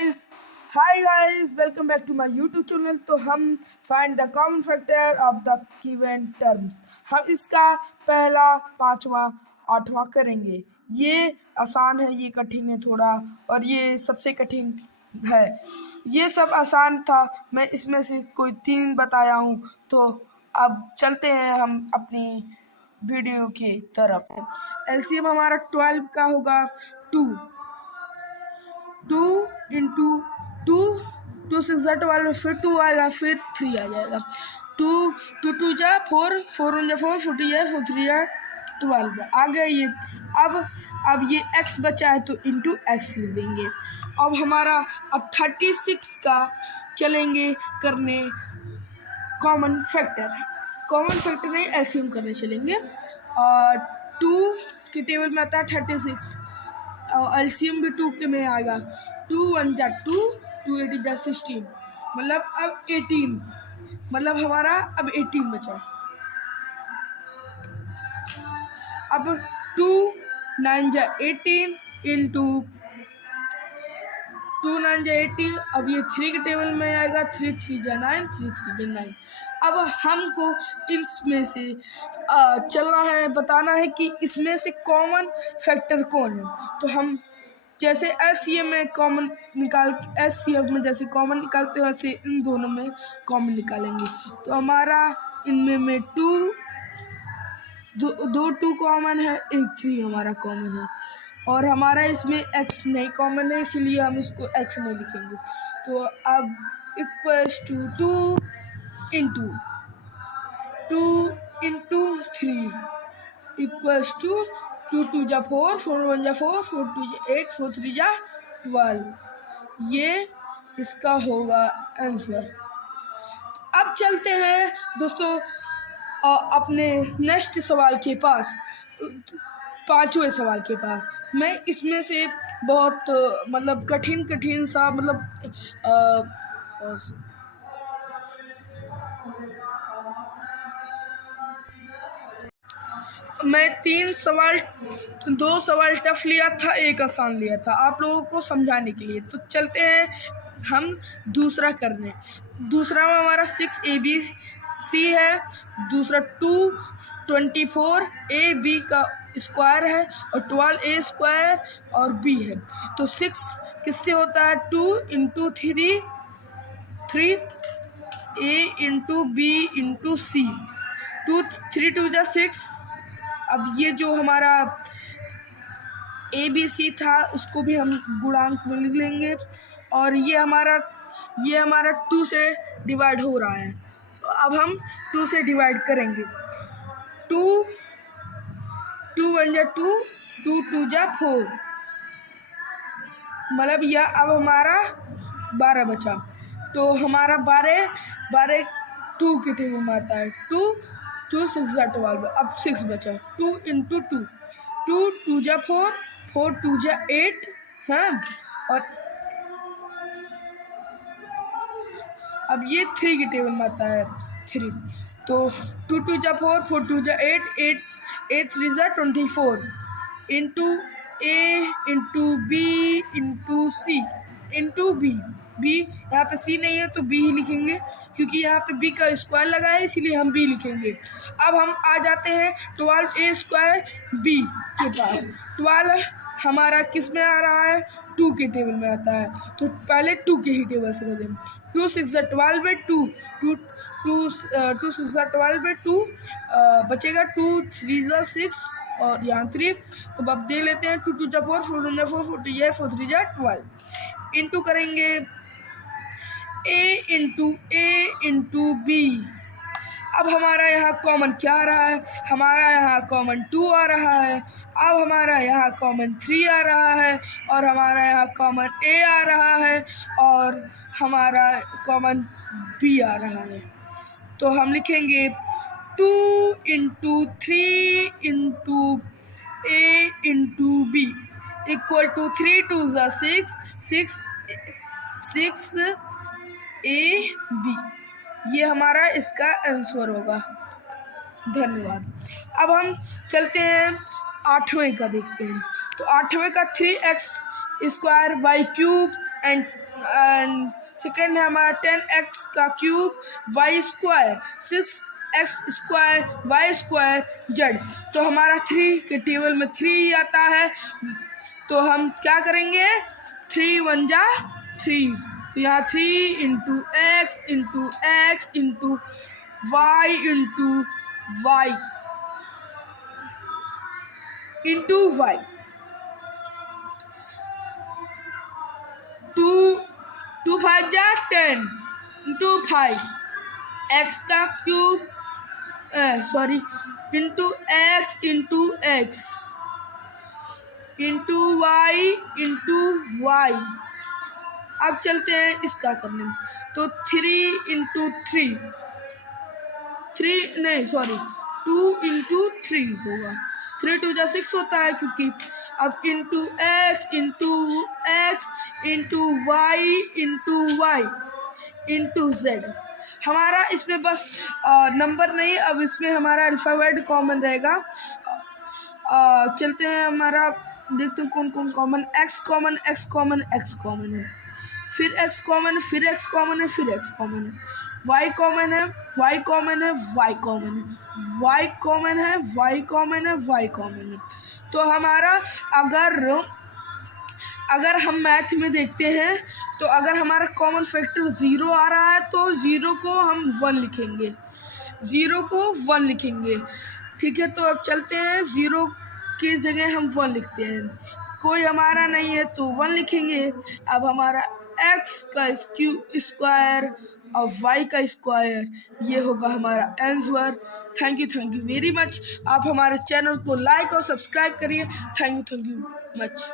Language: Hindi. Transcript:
guys, hi guys, welcome back to my YouTube channel। तो हम find the common factor of the given terms। हम इसका पहला, पांचवा, आठवां करेंगे। ये आसान है, ये कठिन है थोड़ा, और ये सबसे कठिन है। ये सब आसान था, मैं इसमें से कोई 3 बताया हूँ। तो अब चलते हैं हम अपनी वीडियो की तरफ। एलसीएम हमारा 12 का होगा 2 इंटू 2 से Z वाला, फिर 2 आएगा, फिर 3 आ जाएगा। 2 2 जा 4, 4 1 जा 4, 4 2 जा 4 3 जा 12 आ गया ये। अब ये x बचा है तो इंटू x लिख देंगे। अब हमारा 36 का चलेंगे करने कॉमन फैक्टर नहीं, एलसीएम करने चलेंगे। और 2 के टेबल में आता है 36, और एलसीएम भी 2 के में आएगा। 2 1 जा 2, 2 8 जा 16, मतलब अब 18, मतलब हमारा अब 18 बचा। अब 2 9 जा 18 इंटू 2 9 जा 18, अब ये 3 के टेबल में आएगा। 3 3 जा 9, 3 3 जा 9। अब हमको इसमें से चलना है, बताना है कि इसमें से कॉमन फैक्टर कौन है। तो हम जैसे एलसीएम में कॉमन एलसीएम में जैसे कॉमन निकालते हैं, वैसे इन दोनों में कॉमन निकालेंगे। तो हमारा इनमें में 2 2 कॉमन है, एक 3 हमारा कॉमन है, और हमारा इसमें x नहीं कॉमन है, इसलिए हम इसको x नहीं लिखेंगे। तो अब equals to 2 into 3 equals to 2 2 जा 4, 4 1 जा 4, 4 2 जा 8, 4 3 जा 12। ये इसका होगा आंसर। अब चलते हैं दोस्तों अपने नेक्स्ट सवाल के पास, 5वें सवाल के पास। मैं इसमें से बहुत मतलब कठिन सा, मतलब मैं 2 सवाल टफ लिया था, एक आसान लिया था आप लोगों को समझाने के लिए। तो चलते हैं हम दूसरा करने। दूसरा में हमारा 6 ABC है, दूसरा 2 24 AB का स्क्वायर है, और 12A स्क्वायर और B है। तो 6 किससे होता है? 2 into 3A into B into C। 3 2 जा 6। अब ये जो हमारा ABC था उसको भी हम गुणांक में लिख लेंगे, और ये हमारा 2 से डिवाइड हो रहा है। तो अब हम 2 से डिवाइड करेंगे। 2 1 जा 2, 2 2 जा 4, मतलब यह अब हमारा 12 बचा। तो हमारा 12 2 के टेबल में आता है। 2 6 जा 12, अब 6 बचा। 2 इंटू 2 2 जा 4, 4 2 जा 8 है, और अब ये 3 के टेबल में आता है 3। तो 2 2 जा 4, 4 2 जा 8 3 जा 24 into A into B into C into B। यहाँ पे C नहीं है तो B ही लिखेंगे, क्योंकि यहाँ पे B का स्क्वायर लगा है, इसीलिए हम B लिखेंगे। अब हम आ जाते हैं 12A स्क्वायर B के पास। 12 हमारा किस में आ रहा है? 2 के टेबल में आता है, तो पहले 2 के ही टेबल से कर दें। 2 6 जा 12 बाई 2, 2 6 जा 12 बाई 2, बचेगा 2 3 जा 6 और यहाँ 3। तो अब देख लेते हैं। 2 2 जा 4, 4 1 जा 4, 4 2 जा 4 3 जा 12 इंटू करेंगे A इंटू B। अब हमारा यहाँ कॉमन क्या आ रहा है? हमारा यहाँ कॉमन 2 आ रहा है। अब हमारा यहाँ कॉमन 3 आ रहा है, और हमारा यहाँ कॉमन A आ रहा है, और हमारा कॉमन B आ रहा है। तो हम लिखेंगे 2 into 3 into A into B equal to 3 2 जा 6 AB। ये हमारा इसका आंसर होगा। धन्यवाद। अब हम चलते हैं 8वें का देखते हैं। तो 8वें का 3x² y³ and and second है हमारा 10x का cube Y square 6x square Y square Z. तो हमारा 3 के टेबल में 3 आता है, तो हम क्या करेंगे 3 1 जा 3, तो यहाँ 3 into X into Y into Y 2 5 जा 10 इंटू 5 एक्स का cube into X into Y. अब चलते हैं इसका करने, तो 3 इंटू 3 2 इंटू 3 होगा, 3 2 जा 6 होता है, क्योंकि अब into X into Y into Z. हमारा इसमें बस नंबर नहीं, अब इसमें हमारा अल्फ़ाबेट कॉमन रहेगा। चलते हैं, हमारा देखते हैं कौन कौन कॉमन। एक्स कॉमन है, फिर एक्स कॉमन है, वाई कॉमन है, वाई कॉमन है। तो हमारा अगर हम मैथ में देखते हैं, तो अगर हमारा कॉमन फैक्टर 0 आ रहा है तो 0 को हम 1 लिखेंगे, ठीक है। तो अब चलते हैं, 0 की जगह हम 1 लिखते हैं, कोई हमारा नहीं है तो 1 लिखेंगे। अब हमारा x का स्क्वायर और y का स्क्वायर, ये होगा हमारा answer. Thank you very much. आप हमारे चैनल को लाइक और सब्सक्राइब करिए। Thank you much.